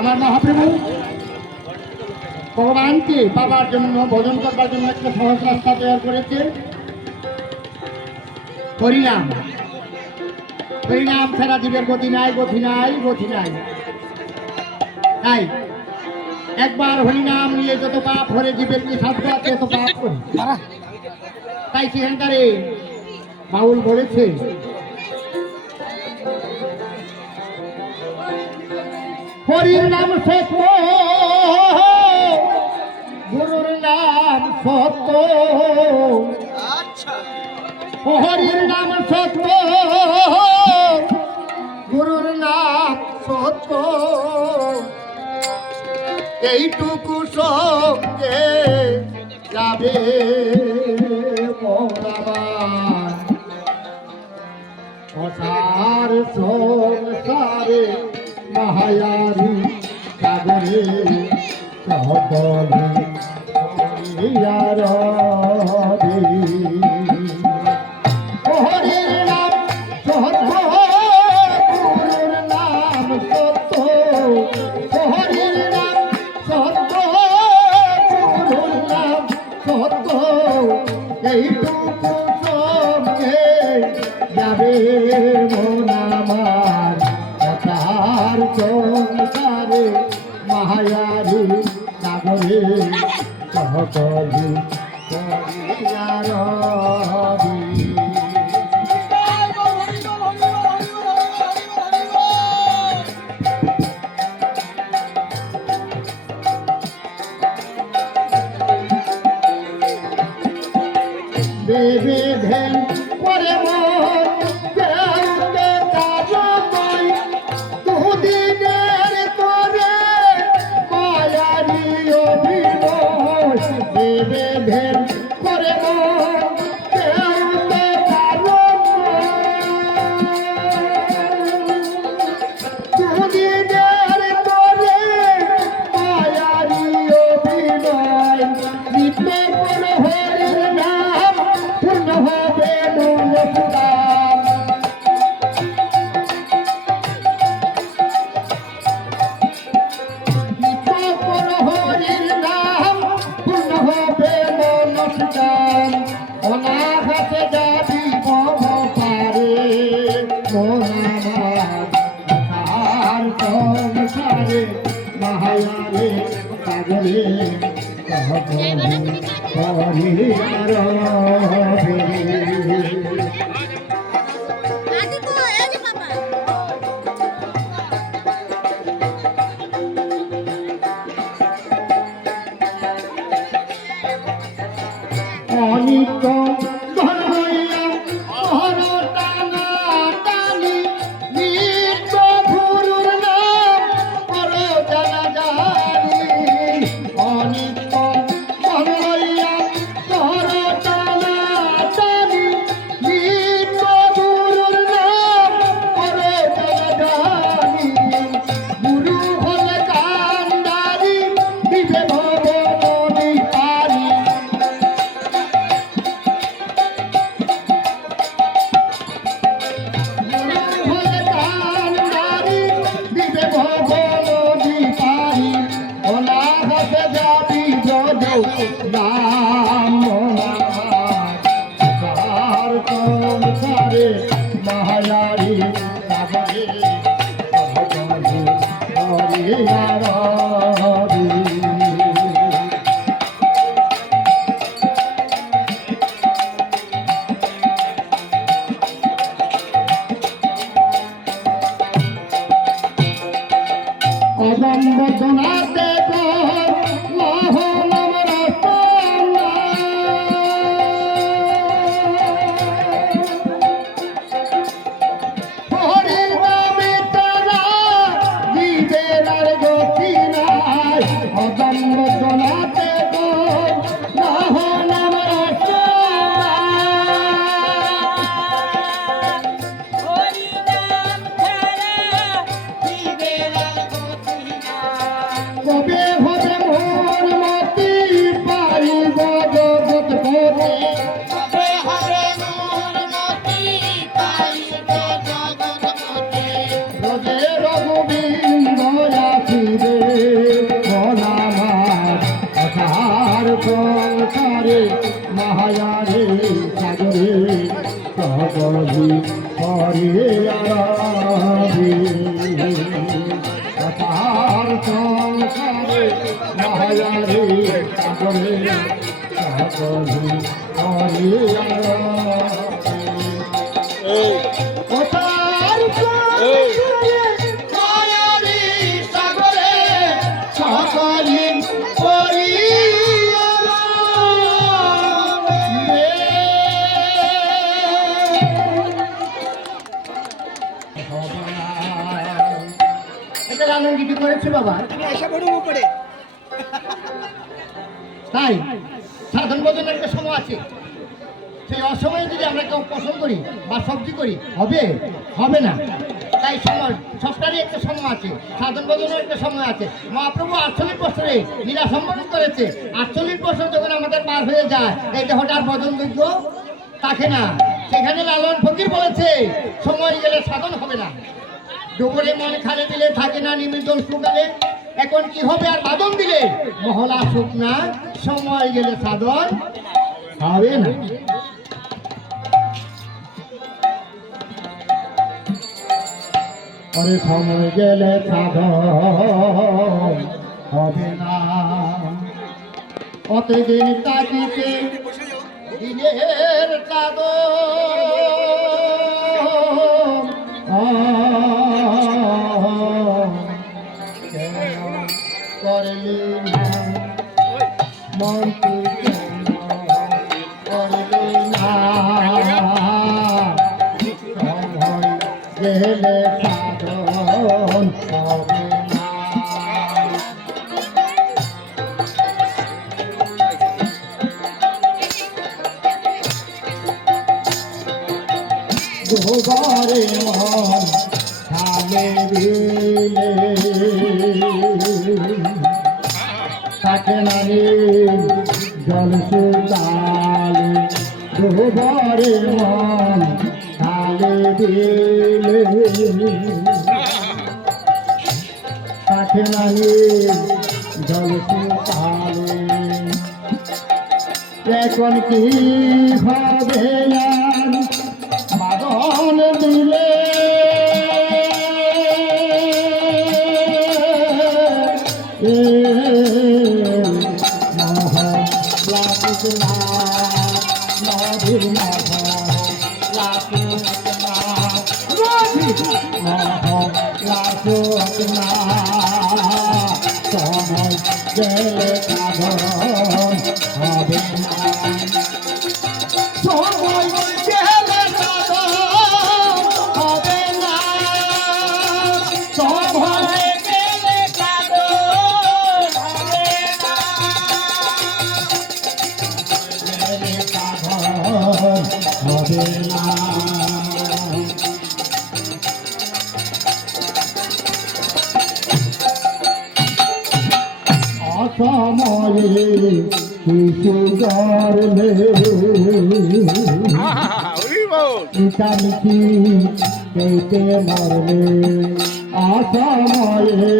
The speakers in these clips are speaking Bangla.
আমার মহাপ্রভু, ভগবানকে বাবার জন্য, ভোজন করবার জন্য একটা সহজ রাস্তা তৈরি করেছে। হরিনাম। হরিনাম ছাড়া জীবের গতি নাই গতি নাই গতি নাই। তাই একবার হরিনাম নিয়ে যত পাপ হরে জীবের কি সাধ্য আছে তত পাপ তাই সেখানকারে বাউল বলেছে হরির নাম সত্য। গুরুর নাম সত্য। ও হরির নাম সত্য। গুরুর নাম সত্য। এইটুকু সঙ্গে যাবে মোরাবার অসার সংসারে মহায়ারি সাগরে সহকলে হরির মায়ারি সাগরে সহকলি মহায়ারি হরি হরিয়ারি সংসারে মায়ারে কাগরে কাগরে হরিয়া কোথায় করেছে বাবা? আমি আশা করব উপরে তাই সাধন ভোজনের একটা সময় আছে। সেই অসময়ে যদি আমরা কেউ পছন্দ করি বা সবজি করি হবে? হবে না। তাই সময় সবটারই একটা সময় আছে সাধন ভোজনের একটা সময় আছে। মহাপ্রভু আটচল্লিশ বছরে লীলা সম্বোধন করেছে। আটচল্লিশ বছর যখন আমাদের পার হয়ে যায় এই দেহটা আর ভজনযোগ্য থাকে না। সেখানে লালন ফকির বলেছে সময় গেলে সাধন হবে না। ডুবরে মন খালে দিলে থাকে না নিমিত সুকালে এখন কি হবে আর বাদন দিলে? মহলা সুখ না সময় গেলে সাধন হবে না। পরে সময় গেলে সাধন হবে না। কতদিন তাকিতে দিনের চাদর গোবরে মন খালে দিলে। থাকে না রে জল সুতালে গোবরে মন খালে দিলে। থাকে না রে জল সুতালে। এখন কি হবে আর লাগুক না অসময়ে শিশু গর্ভে কেটে মরলে অসময়ে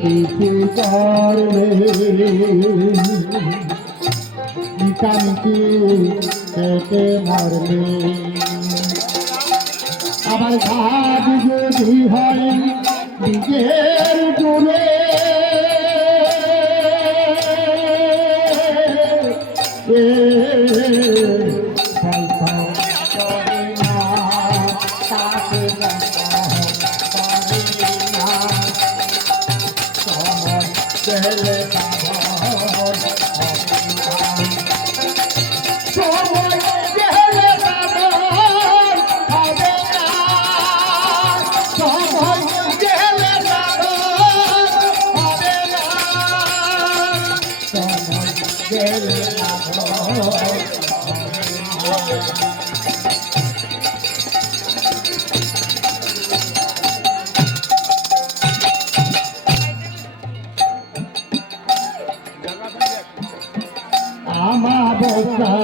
শিশু গর্ভে কেটে মরলে আবার ঘাট যদি হয় নিজের দূরে করে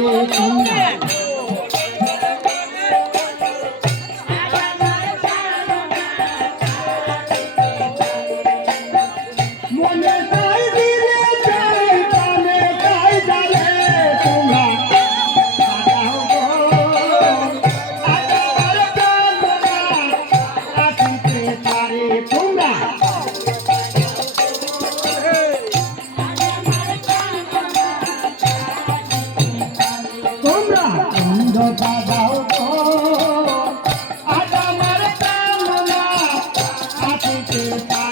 我要来 Thank you.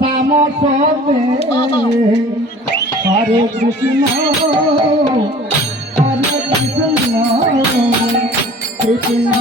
সামসবে Hare Krishna Hare Krishna Krishna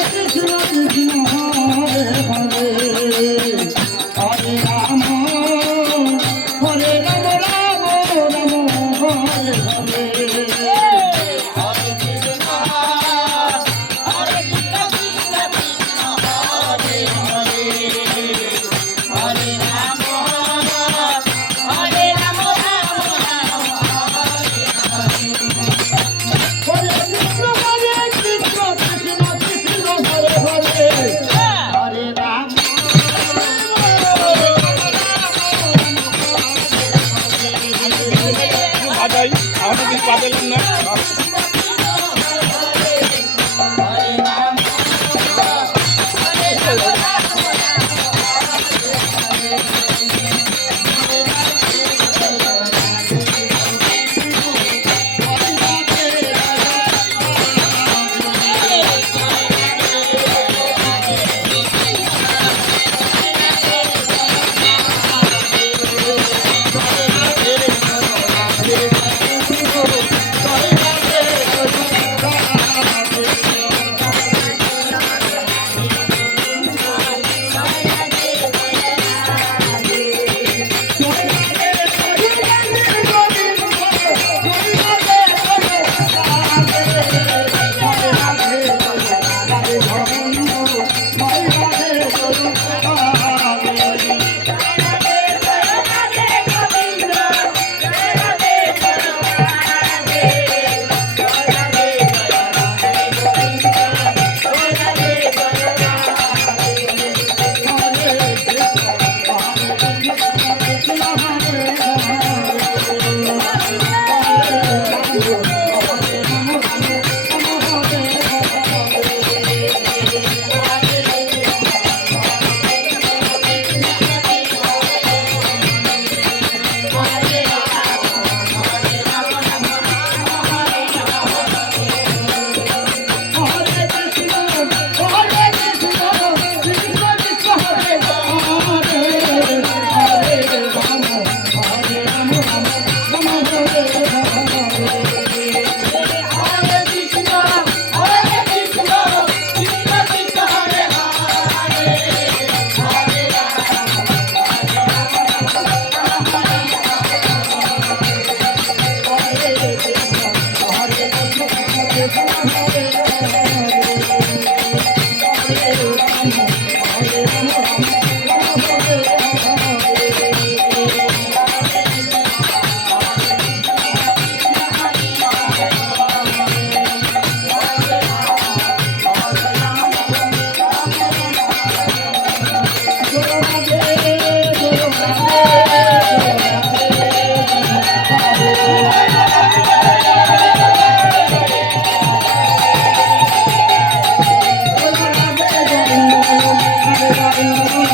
Thank you. हम भी पागल ना I'm